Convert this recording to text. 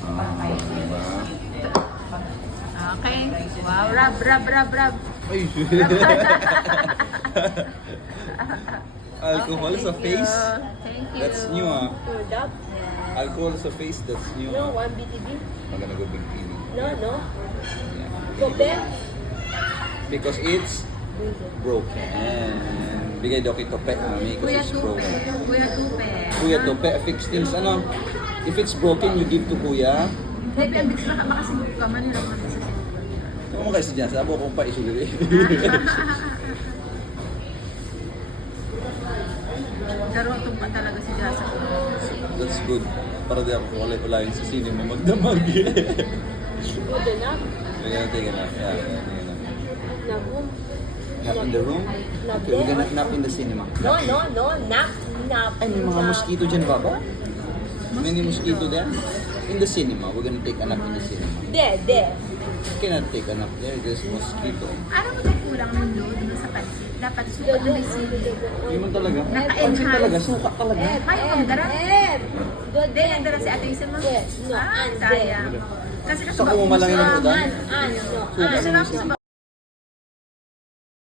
Diba? Okay. Wow, rub. Ay, alcohol sa face? Thank you. That's new ah. Product? Alcohol sa face, that's new No, ah. 1 BTB? Maganda go big TV. No. Yeah. Kope? Because it's broken. Bigay daw kay Tope, mami, Kuya because it's Tupe. broken. Kuya Tupe. Kuya Tope, fix things, ano? If it's broken, you give to Kuya. Hindi, ambix na makasibog ka. Manirap mo sa sibog. Ano mo kasi dyan? Sabo kong pa isuliri. Garotong pa talaga si Jasa. That's good. Para di ako walay-walayin sa cinema magdamag. Good enough? We're gonna take a nap. Yeah, we're gonna take a nap. Naku. Nap in the room? Okay, we're gonna nap in the cinema. No. Nap. Ay, may mga mosquito dyan, Baba? Many mosquito there? In the cinema, we're gonna take a nap in the cinema. De. You cannot take a nap there, there's mosquito. Ano mo tayo kulang ng load dun sa pansit? Dapat sukat na may sili. Hindi man talaga. Naka-enhance. Pansin talaga, suka talaga. May pagdara? Good Hindi, nandara si Ate Isa mo. Yes, no, and sayang. Kasi Sa kumamalangin ang udan? No. Kasi lang